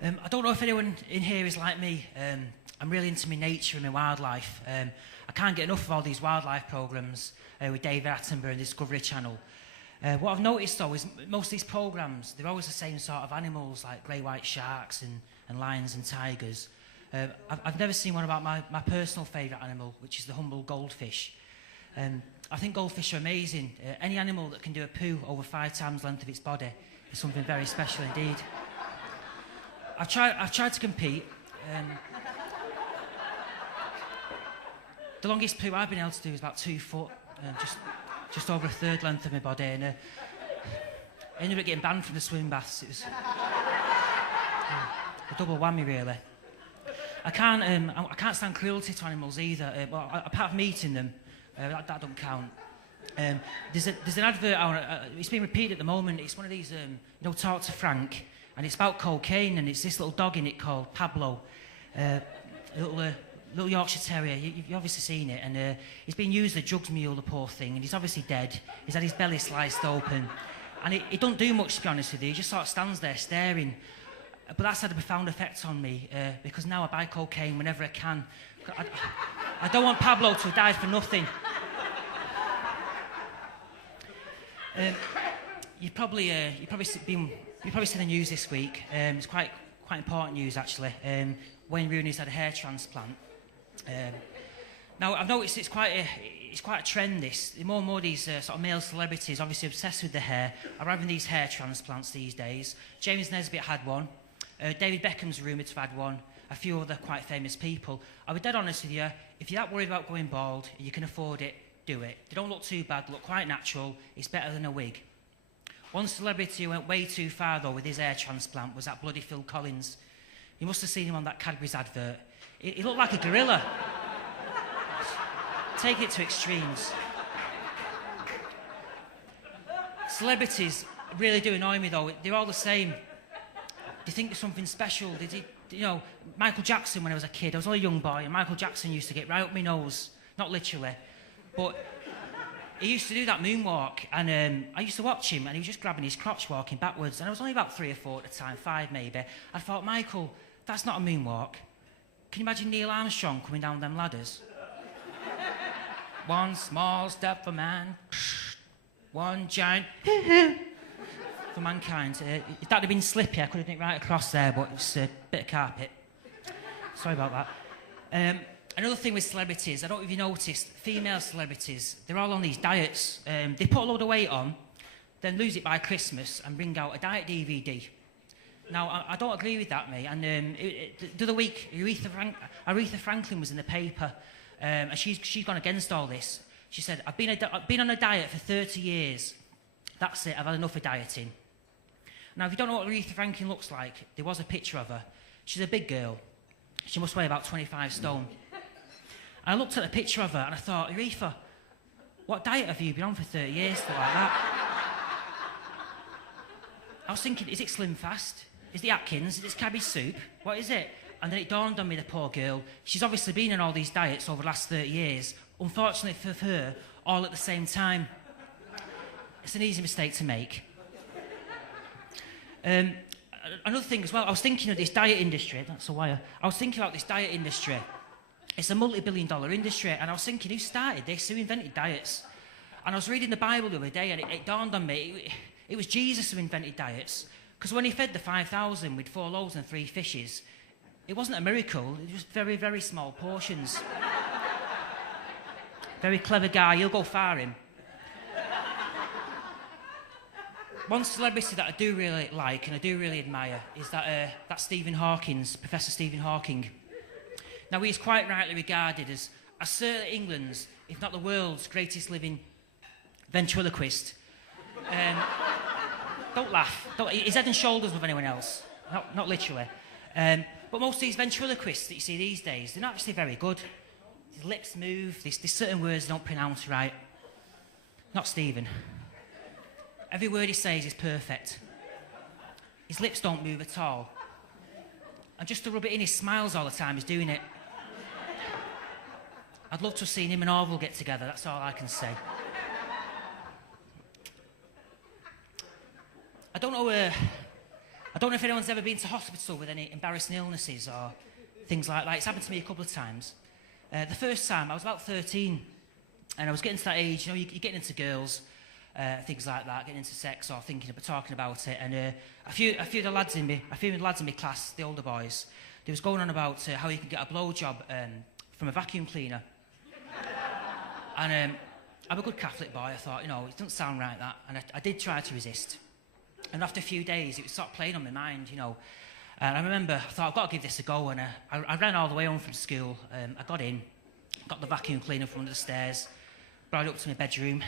I don't know if anyone in here is like me. I'm really into my nature and my wildlife. I can't get enough of all these wildlife programmes with David Attenborough and Discovery Channel. What I've noticed though is most of these programmes, they're always the same sort of animals like grey white sharks and lions and tigers. I've never seen one about my personal favourite animal, which is the humble goldfish. I think goldfish are amazing. Any animal that can do a poo over 5 times the length of its body is something very special indeed. I've tried to compete. The longest poo I've been able to do is about 2 foot, just over a third length of my body, and I ended up getting banned from the swim baths. It was a double whammy, really. I can't stand cruelty to animals either. Apart from eating them, that don't count. There's an advert out. It's being repeated at the moment. It's one of these, Talk to Frank, and it's about cocaine, and it's this little dog in it called Pablo, a little Yorkshire Terrier. You've obviously seen it, and he's been used as a drugs mule, the poor thing, and he's obviously dead. He's had his belly sliced open, and he don't do much, to be honest with you. He just sort of stands there staring. But that's had a profound effect on me, because now I buy cocaine whenever I can. I don't want Pablo to have died for nothing. You've probably seen the news this week. It's quite important news, actually. Wayne Rooney's had a hair transplant. Now I've noticed it's quite a trend. This more and more these sort of male celebrities, obviously obsessed with the hair, are having these hair transplants these days. James Nesbitt had one. David Beckham's rumoured to have had one. A few other quite famous people. I'll be dead honest with you. If you're that worried about going bald, you can afford it. Do it. They don't look too bad. They look quite natural. It's better than a wig. One celebrity who went way too far though with his hair transplant was that bloody Phil Collins. You must have seen him on that Cadbury's advert. He looked like a gorilla. Take it to extremes. Celebrities really do annoy me though. They're all the same. They think there's something special. Michael Jackson, when I was a kid, I was only a young boy, and Michael Jackson used to get right up my nose. Not literally, but he used to do that moonwalk, and I used to watch him, and he was just grabbing his crotch walking backwards, and I was only about 3 or 4 at the time, 5 maybe. I thought, Michael, that's not a moonwalk. Can you imagine Neil Armstrong coming down them ladders? One small step for man, one giant for mankind. If that had been slippy, I could have done it right across there, but it's a bit of carpet. Sorry about that. Another thing with celebrities, I don't know if you noticed, female celebrities, they're all on these diets. They put a load of weight on, then lose it by Christmas and bring out a diet DVD. Now, I don't agree with that, mate. And the other week, Aretha Franklin was in the paper, and she's gone against all this. She said, I've been on a diet for 30 years. That's it, I've had enough of dieting. Now, if you don't know what Aretha Franklin looks like, there was a picture of her. She's a big girl. She must weigh about 25 stone. I looked at the picture of her and I thought, Aretha, what diet have you been on for 30 years? Like that. I was thinking, is it Slim Fast? Is it Atkins? Is it cabbage soup? What is it? And then it dawned on me, the poor girl, she's obviously been on all these diets over the last 30 years. Unfortunately for her, all at the same time. It's an easy mistake to make. Another thing as well, I was thinking of this diet industry. That's a wire. I was thinking about this diet industry. It's a multi-billion-dollar industry, and I was thinking, who started this? Who invented diets? And I was reading the Bible the other day, and it dawned on me, it was Jesus who invented diets. Because when he fed the 5,000 with 4 loaves and 3 fishes, it wasn't a miracle, it was just very, very small portions. Very clever guy, he'll go far, him. One celebrity that I do really like and I do really admire is that Stephen Hawking, Professor Stephen Hawking. Now, he's quite rightly regarded as certainly England's, if not the world's, greatest living ventriloquist. Don't laugh. He's head and shoulders above anyone else. Not literally. But most of these ventriloquists that you see these days, they're not actually very good. His lips move, there's certain words they don't pronounce right. Not Stephen. Every word he says is perfect. His lips don't move at all. And just to rub it in, he smiles all the time, he's doing it. I'd love to have seen him and Orville get together, that's all I can say. I don't know I don't know if anyone's ever been to hospital with any embarrassing illnesses or things like that. It's happened to me a couple of times. The first time, I was about 13, and I was getting to that age, you know, you're getting into girls, things like that, getting into sex or talking about it, and a few of the lads in my class, the older boys, they was going on about how you can get a blowjob from a vacuum cleaner. And I'm a good Catholic boy. I thought, you know, it doesn't sound right, that. And I did try to resist. And after a few days, it was sort of playing on my mind, you know. And I remember, I thought, I've got to give this a go. And I ran all the way home from school. I got in, got the vacuum cleaner from under the stairs, brought it up to my bedroom,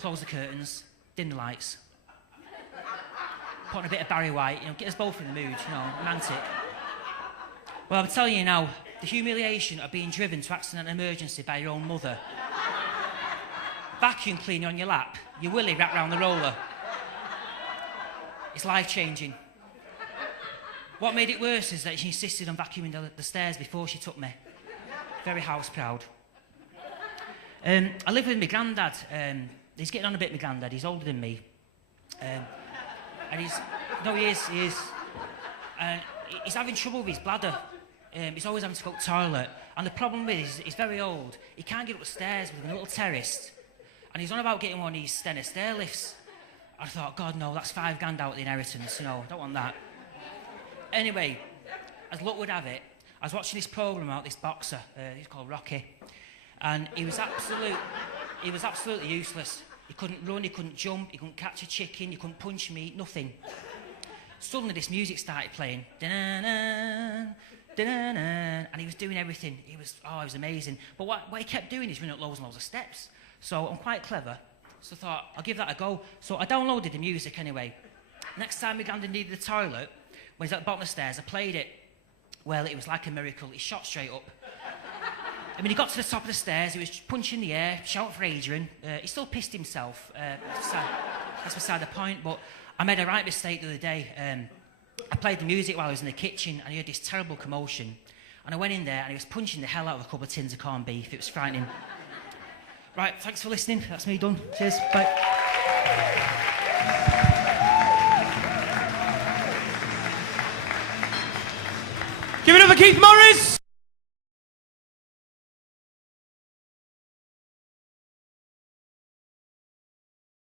closed the curtains, dimmed the lights, put on a bit of Barry White, you know, get us both in the mood, you know, romantic. Well, I'm telling you now, the humiliation of being driven to accident and emergency by your own mother, vacuum cleaner on your lap, your willy wrapped round the roller, it's life-changing. What made it worse is that she insisted on vacuuming the stairs before she took me. Very house-proud. I live with my granddad. He's getting on a bit, my granddad. He's older than me. And he is. And he's having trouble with his bladder. He's always having to go to the toilet. And the problem is, he's very old. He can't get up the stairs with a little terrace. And he's on about getting one of these Stena stair lifts. I thought, God, no, that's £5,000 out of the inheritance. You know, I don't want that. Anyway, as luck would have it, I was watching this programme about this boxer. He's called Rocky. And he was absolutely useless. He couldn't run, he couldn't jump, he couldn't catch a chicken, he couldn't punch meat, nothing. Suddenly this music started playing. Da-na-na, da-na-na, and he was doing everything. He was amazing. But what he kept doing is running up loads and loads of steps. So I'm quite clever. So I thought, I'll give that a go. So I downloaded the music anyway. Next time my granddad needed the toilet, when he's at the bottom of the stairs, I played it. Well, it was like a miracle. He shot straight up. I mean, he got to the top of the stairs, he was punching the air, shouting for Adrian. He still pissed himself. That's beside the point, but I made a right mistake the other day. I played the music while I was in the kitchen, and I heard this terrible commotion. And I went in there, and he was punching the hell out of a couple of tins of corned beef. It was frightening. Right, thanks for listening. That's me done. Cheers. Bye. Give it up for Keith Morris!